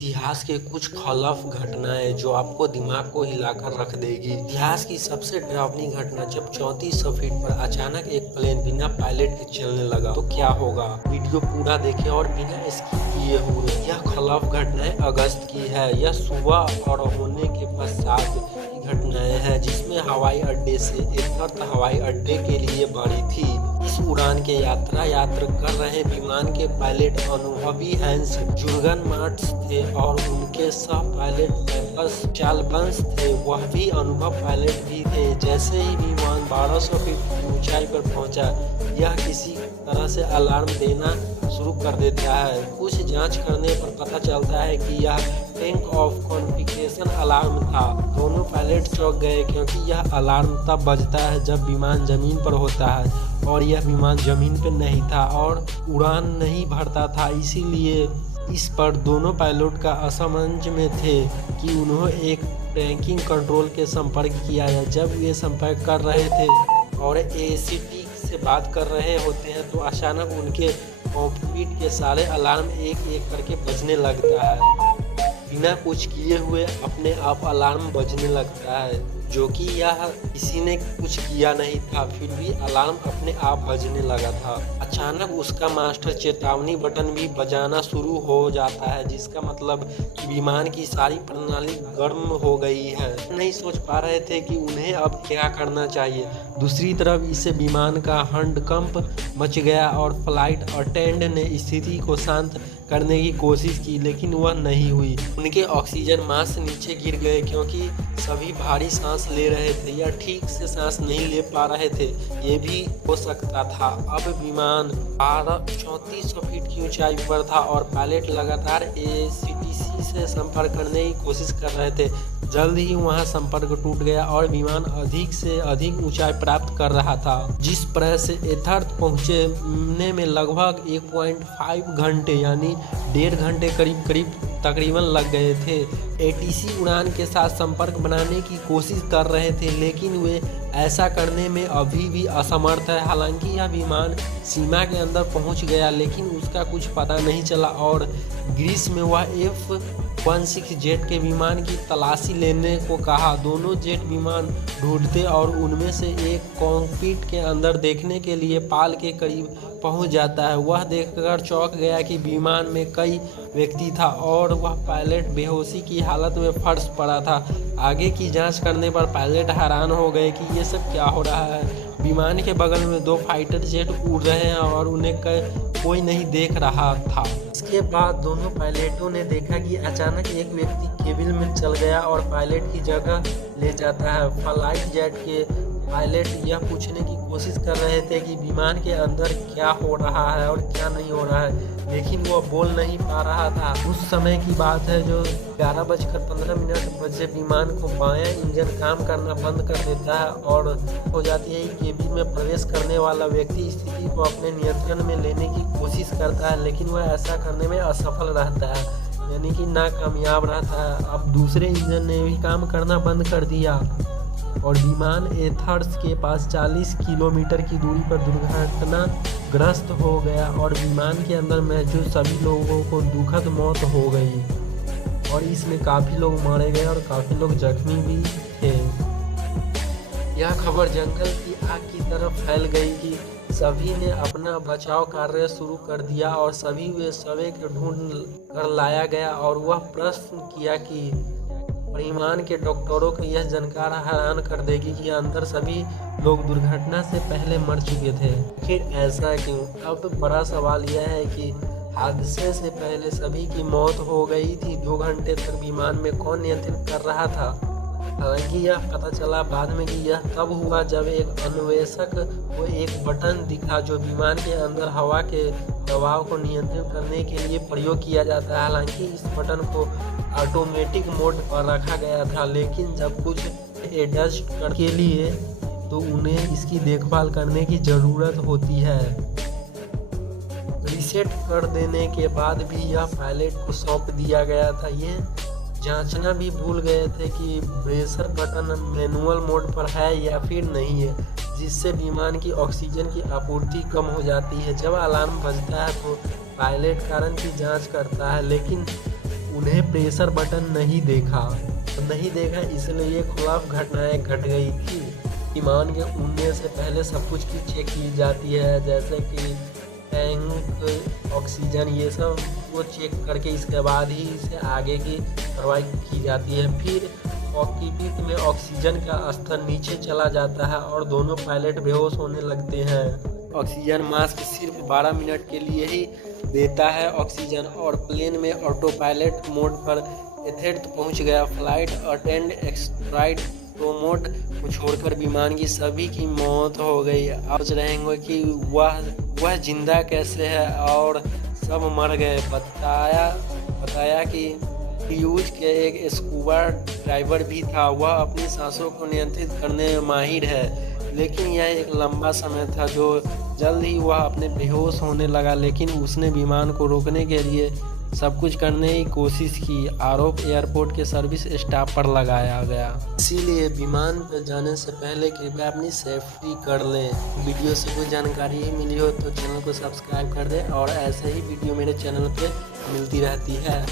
इतिहास के कुछ खौफ घटनाएं जो आपको दिमाग को हिलाकर रख देगी। इतिहास की सबसे डरावनी घटना, जब 3400 फीट पर अचानक एक प्लेन बिना पायलट के चलने लगा तो क्या होगा। वीडियो पूरा देखें और बिना स्किप किए हुए। यह खौफ घटनाएं अगस्त की है। यह सुबह और होने के पश्चात की घटनाएं हैं, जिसमें हवाई अड्डे से एथर्थ हवाई अड्डे के लिए बढ़ी थी। इस उड़ान के यात्रा कर रहे विमान के पायलट अनुभवी हैंस जुर्गन मार्ट्स थे और उनके सह पायलट पेपस चालबंस थे। वह भी अनुभव पायलट भी थे। जैसे ही विमान 1200 फीट की ऊंचाई पर पहुंचा, यह किसी तरह से अलार्म देना शुरू कर देता है। कुछ जांच करने पर पता चलता है कि यह टेक ऑफ कॉन्फिगरेशन अलार्म था। दोनों पायलट चौंक गए, क्योंकि यह अलार्म तब बजता है जब विमान जमीन पर होता है और यह विमान जमीन पर नहीं था और उड़ान नहीं भरता था। इसीलिए इस पर दोनों पायलट का असमंजस में थे कि उन्हें एक ट्रैकिंग कंट्रोल के संपर्क किया है। जब वे संपर्क कर रहे थे और एसीटी से बात कर रहे होते हैं तो अचानक उनके कॉकपिट के सारे अलार्म एक एक करके बजने लगता है। बिना कुछ किए हुए अपने आप अलार्म बजने लगता है, जो कि यह किसी ने कुछ किया नहीं था, फिर भी अलार्म अपने आप बजने लगा था। अचानक उसका मास्टर चेतावनी बटन भी बजाना शुरू हो जाता है, जिसका मतलब कि विमान की सारी प्रणाली गर्म हो गई है। नहीं सोच पा रहे थे कि उन्हें अब क्या करना चाहिए। दूसरी तरफ इससे विमान का हंडकंप मच गया और फ्लाइट अटेंडेंट ने स्थिति को शांत करने की कोशिश की, लेकिन वह नहीं हुई। उनके ऑक्सीजन मास्क नीचे गिर गए, क्योंकि सभी भारी सांस ले रहे थे या ठीक से सांस नहीं ले पा रहे थे। ये भी हो सकता था। अब विमान 3400 फीट की ऊंचाई पर था और पायलट लगातार एसीटीसी से संपर्क करने की कोशिश कर रहे थे। जल्द ही वहां संपर्क टूट गया और विमान अधिक से अधिक ऊंचाई प्राप्त कर रहा था। जिस तरह से एथर्थ पहुंचने में लगभग 1.5 घंटे यानी 1.5 घंटे करीब तकरीबन लग गए थे। एटीसी उड़ान के साथ संपर्क बनाने की कोशिश कर रहे थे, लेकिन वे ऐसा करने में अभी भी असमर्थ है। हालांकि यह विमान सीमा के अंदर पहुंच गया, लेकिन उसका कुछ पता नहीं चला और ग्रीस में वह F-16 जेट के विमान की तलाशी लेने को कहा। दोनों जेट विमान ढूंढते और उनमें से एक कॉकपिट के अंदर देखने के लिए पाल के करीब पहुंच जाता है। वह देखकर चौंक गया कि विमान में कई व्यक्ति था और वह पायलट बेहोशी की हालत में फर्श पड़ा था। आगे की जांच करने पर पायलट हैरान हो गए कि ये सब क्या हो रहा है। विमान के बगल में 2 फाइटर जेट उड़ रहे हैं और उन्हें कोई नहीं देख रहा था। इसके बाद दोनों पायलटों ने देखा कि अचानक एक व्यक्ति केबिन में चल गया और पायलट की जगह ले जाता है। फ्लाइट जेट के पायलट यह पूछने की कोशिश कर रहे थे कि विमान के अंदर क्या हो रहा है और क्या नहीं हो रहा है, लेकिन वह बोल नहीं पा रहा था। उस समय की बात है जो 11:15 बजे विमान को बायां इंजन काम करना बंद कर देता है और हो जाती है कि केबिन में प्रवेश करने वाला व्यक्ति स्थिति को अपने नियंत्रण में लेने की कोशिश करता है, लेकिन वह ऐसा करने में असफल रहता है, यानी कि नाकामयाब रहता है। अब दूसरे इंजन ने भी काम करना बंद कर दिया और विमान एथर्स के पास 40 किलोमीटर की दूरी पर दुर्घटनाग्रस्त हो गया और विमान के अंदर मौजूद सभी लोगों को दुखद मौत हो गई और इसमें काफ़ी लोग मारे गए और काफ़ी लोग जख्मी भी थे। यह खबर जंगल की आग की तरफ फैल गई कि सभी ने अपना बचाव कार्य शुरू कर दिया और सभी वे शवों को ढूंढ कर लाया गया और वह प्रश्न किया कि परिमाण के डॉक्टरों को यह जानकार हैरान कर देगी कि अंदर सभी लोग दुर्घटना से पहले मर चुके थे। फिर ऐसा क्यों? अब बड़ा सवाल यह है कि हादसे से पहले सभी की मौत हो गई थी। 2 घंटे तक विमान में कौन नियंत्रण कर रहा था? हालांकि यह पता चला बाद में कि यह तब हुआ जब एक अन्वेषक को एक बटन दिखा जो विमान के अंदर हवा के दबाव को नियंत्रित करने के लिए प्रयोग किया जाता है। हालांकि इस बटन को ऑटोमेटिक मोड पर रखा गया था, लेकिन जब कुछ एडजस्ट के लिए तो उन्हें इसकी देखभाल करने की ज़रूरत होती है। रीसेट कर देने के बाद भी यह पायलट को सौंप दिया गया था। ये जांचना भी भूल गए थे कि ब्रेसर बटन मैनुअल मोड पर है या फिर नहीं है, जिससे विमान की ऑक्सीजन की आपूर्ति कम हो जाती है। जब अलार्म बजता है तो पायलट कारण की जांच करता है, लेकिन उन्हें प्रेशर बटन नहीं देखा इसलिए ये खौफनाक घटनाएं घट गई थी। विमान के उड़ने से पहले सब कुछ की चेक की जाती है, जैसे कि टैंक, ऑक्सीजन, ये सब वो चेक करके इसके बाद ही इसे आगे की कार्रवाई की जाती है। फिर कॉकपिट में ऑक्सीजन का स्तर नीचे चला जाता है और दोनों पायलट बेहोश होने लगते हैं। ऑक्सीजन मास्क सिर्फ 12 मिनट के लिए ही देता है ऑक्सीजन, और प्लेन में ऑटो पायलट मोड पर एथेट पहुंच गया। फ्लाइट अटेंड एक्सट्राइड प्रोमोट को छोड़कर विमान की सभी की मौत हो गई। आप सोच रहे होंगे कि वह जिंदा कैसे है, और सब मर गए। बताया कि क्रूज के एक स्कूबा ड्राइवर भी था, वह अपनी सांसों को नियंत्रित करने में माहिर है, लेकिन यह एक लंबा समय था। जो जल्द ही वह अपने बेहोश होने लगा, लेकिन उसने विमान को रोकने के लिए सब कुछ करने की कोशिश की। आरोप एयरपोर्ट के सर्विस स्टाफ पर लगाया गया। इसीलिए विमान पर जाने से पहले कृपया अपनी सेफ्टी कर लें। वीडियो से कोई जानकारी ही मिली हो तो चैनल को सब्सक्राइब कर दें, और ऐसे ही वीडियो मेरे चैनल पे मिलती रहती है।